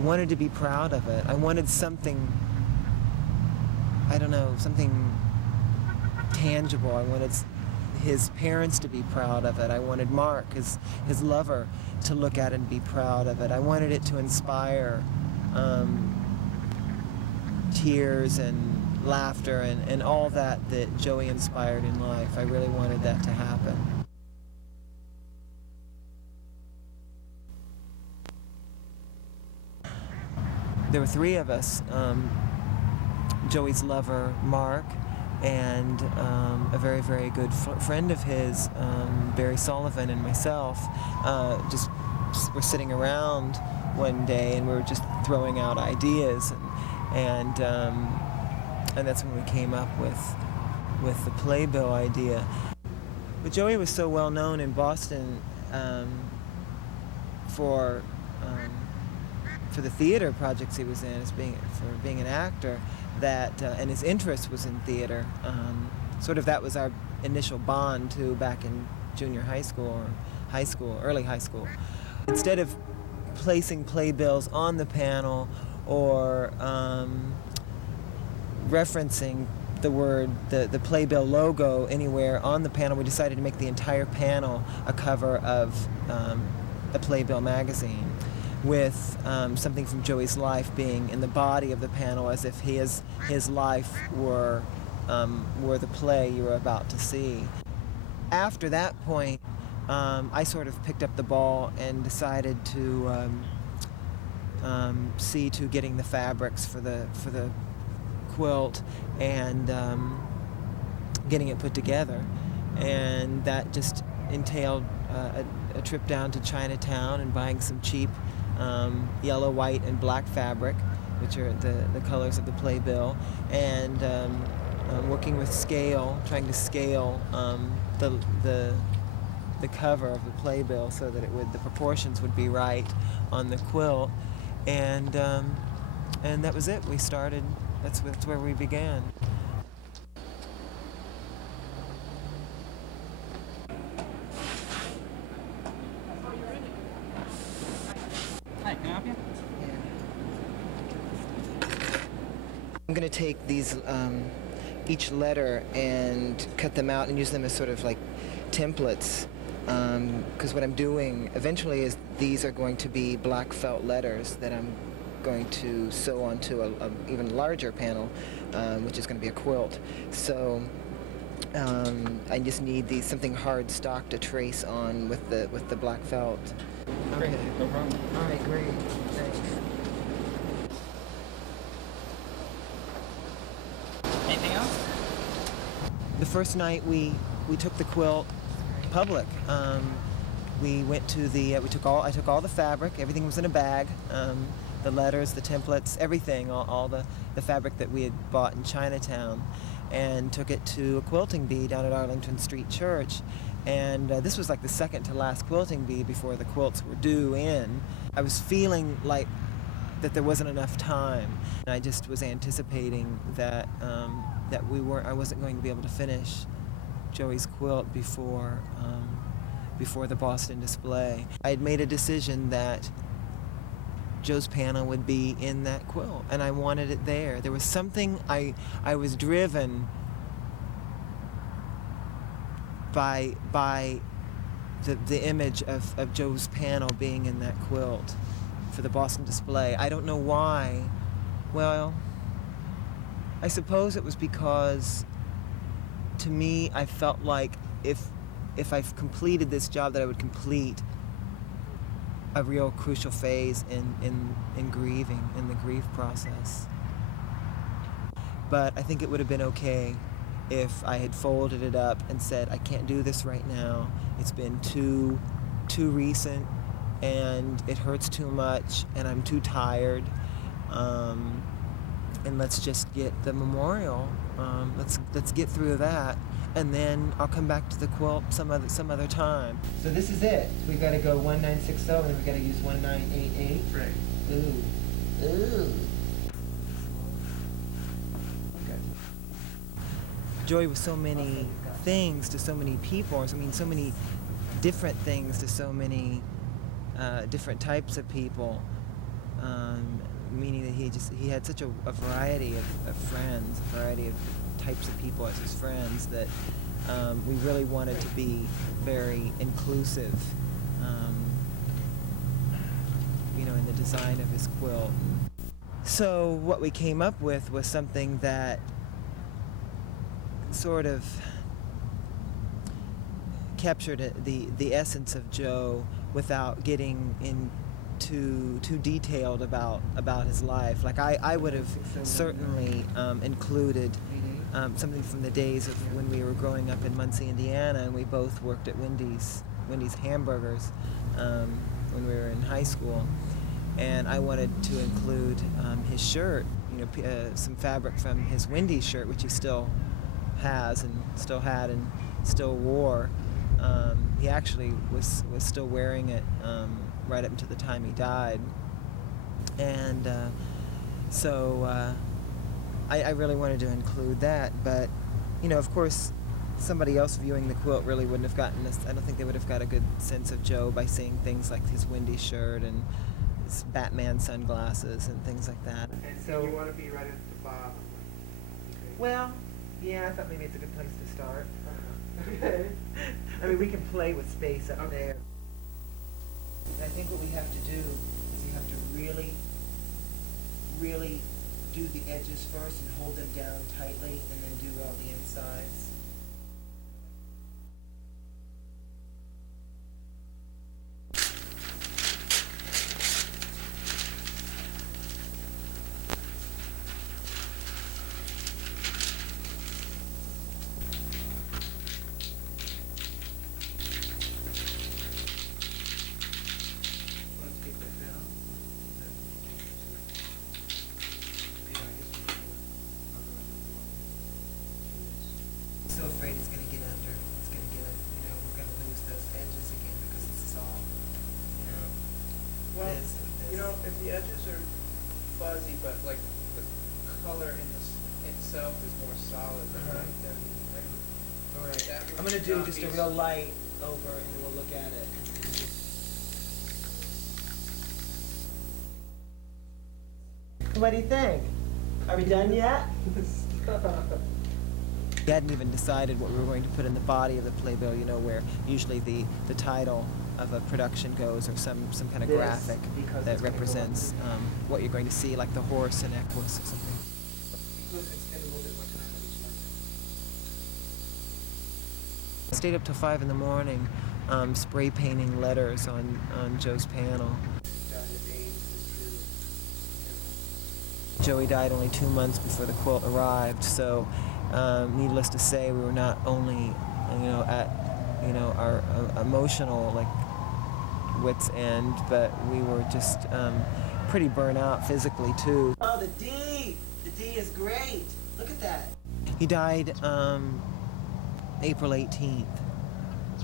wanted to be proud of it. I wanted something, I don't know, something tangible. I wanted his parents to be proud of it. I wanted Mark, his lover, to look at it and be proud of it. I wanted it to inspire tears and laughter and all that Joey inspired in life. I really wanted that to happen. There were three of us, Joey's lover, Mark, and a very, very good friend of his, Barry Sullivan, and myself. Just were sitting around one day and we were just throwing out ideas, and that's when we came up with the playbill idea. But Joey was so well known in Boston for the theater projects he was in, for being an actor, that and his interest was in theater. Sort of that was our initial bond too, back in junior high school or early high school. Instead of placing playbills on the panel or referencing the playbill logo anywhere on the panel, we decided to make the entire panel a cover of a playbill magazine, with something from Joey's life being in the body of the panel, as if his life were the play you were about to see. After that point, I sort of picked up the ball and decided to see to getting the fabrics for the quilt and getting it put together, and that just entailed a trip down to Chinatown and buying some cheap yellow, white, and black fabric, which are the colors of the playbill, and working with scale, trying to scale the cover of the playbill so that the proportions would be right on the quilt, and that was it. We started. That's where we began. Hi, can I help you? Yeah. I'm going to take these, each letter, and cut them out and use them as sort of like templates, because what I'm doing eventually is these are going to be black felt letters that I'm going to sew onto a even larger panel, which is going to be a quilt. So I just need something hard stock to trace on with the black felt. Great, Okay. no problem. All right, great. Thanks. Anything else? The first night we took the quilt public. We went to I took all the fabric. Everything was in a bag. The letters, the templates, everything, all the fabric that we had bought in Chinatown, and took it to a quilting bee down at Arlington Street Church. And this was like the second to last quilting bee before the quilts were due in. I was feeling like that there wasn't enough time. And I just was anticipating that I wasn't going to be able to finish Joey's quilt before the Boston display. I had made a decision that Joe's panel would be in that quilt, and I wanted it there. There was something I was driven by the image of Joe's panel being in that quilt for the Boston display. I don't know why. Well, I suppose it was because, to me, I felt like if I've completed this job, that I would complete a real crucial phase in grieving, in the grief process. But I think it would have been okay if I had folded it up and said, I can't do this right now. It's been too recent, and it hurts too much, and I'm too tired. And let's just get the memorial. Let's get through that, and then I'll come back to the quilt some other time. So this is it. We got to go 1960, and then we got to use 1988. Right. Ooh. Joy was so many things to so many people. I mean, so many different things to so many different types of people. meaning that he had such a variety of friends, a variety of types of people as his friends, that we really wanted to be very inclusive, in the design of his quilt. So what we came up with was something that sort of captured the essence of Joe without getting too detailed about his life. Like I would have certainly included something from the days of when we were growing up in Muncie, Indiana, and we both worked at Wendy's Hamburgers when we were in high school. And I wanted to include his shirt, some fabric from his Wendy's shirt, which he still has and still had and still wore. He actually was still wearing it right up until the time he died. And so I really wanted to include that. But, of course, somebody else viewing the quilt really wouldn't have gotten this. I don't think they would have got a good sense of Joe by seeing things like his Wendy's shirt and his Batman sunglasses and things like that. And so you want to be right at the bottom. Well, yeah, I thought maybe it's a good place to start. Okay. I mean, we can play with space up there. I think what we have to do is you have to really, really do the edges first and hold them down tightly, and then do all the insides. So afraid it's going to get under. It's going to get, we're going to lose those edges again because this is all, Well, this, look at this. if the edges are fuzzy, but like the color in this itself is more solid, Uh-huh. then All right. that I'm going to do would just be- a real light over and then we'll look at it. What do you think? Are we done yet? We hadn't even decided what we were going to put in the body of the playbill, where usually the title of a production goes, or some kind of This, graphic because that it's gonna go represents what you're going to see, like the horse in Equus or something. Because I spend a little bit more time on each letter. I stayed up till 5 in the morning spray painting letters on Joe's panel. Died of AIDS is Joey died only 2 months before the quilt arrived, so needless to say, we were not only, at, our emotional, wits end, but we were just pretty burnt out physically too. Oh, the D is great. Look at that. He died April 18th.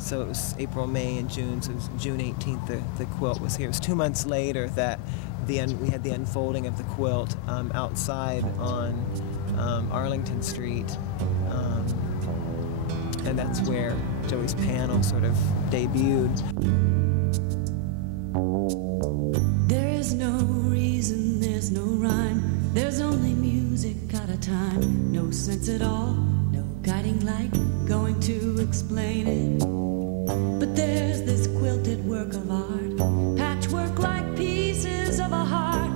So it was April, May, and June. So it was June 18th the quilt was here. It was 2 months later that we had the unfolding of the quilt outside on Arlington Street. And that's where Joey's panel sort of debuted. There is no reason, there's no rhyme, there's only music at a time. No sense at all, no guiding light, going to explain it. But there's this quilted work of art, patchwork like pieces of a heart,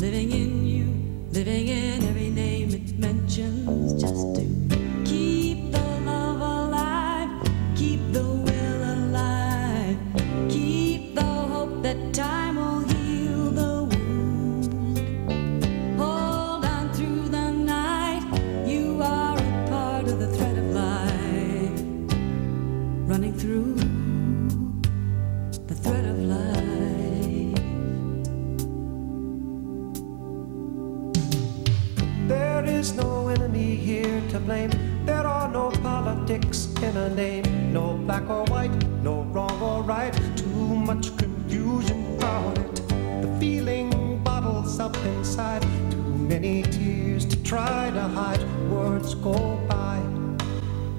living in you, living in every name it mentions, just to keep the love alive, keep the will alive, keep the hope that time will heal the wound. Hold on through the night, you are a part of the thread of life, running through the thread of life. There is no enemy here to blame. There are no politics in a name. No black or white, no wrong or right. Too much confusion about it. The feeling bottles up inside. Too many tears to try to hide. Words go by,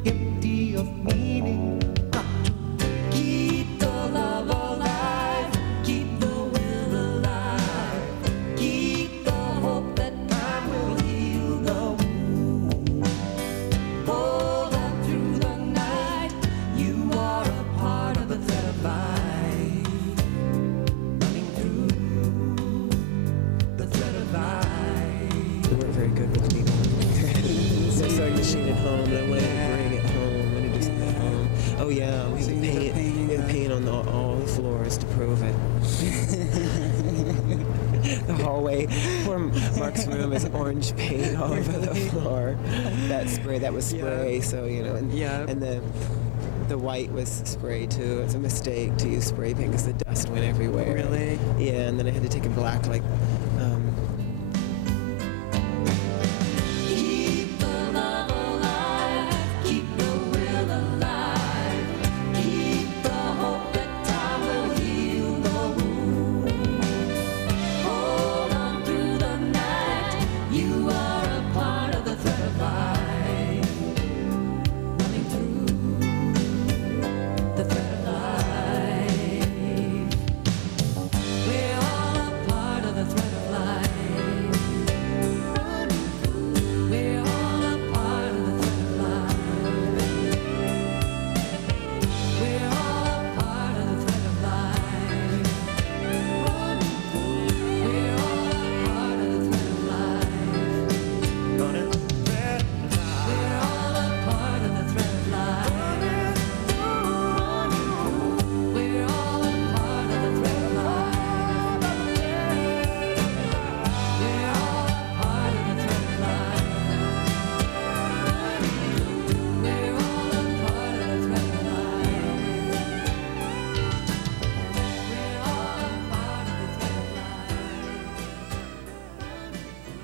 empty of meaning. Keep the love alive, keep the will alive, Oh yeah, we So had you ended up paint. We had painting, paint on all the floors to prove it. The hallway, poor Mark's room is orange paint all over the floor. That was spray. So and the white was spray too. It's a mistake to use spray paint because the dust went everywhere. Really? Yeah, and then I had to take a black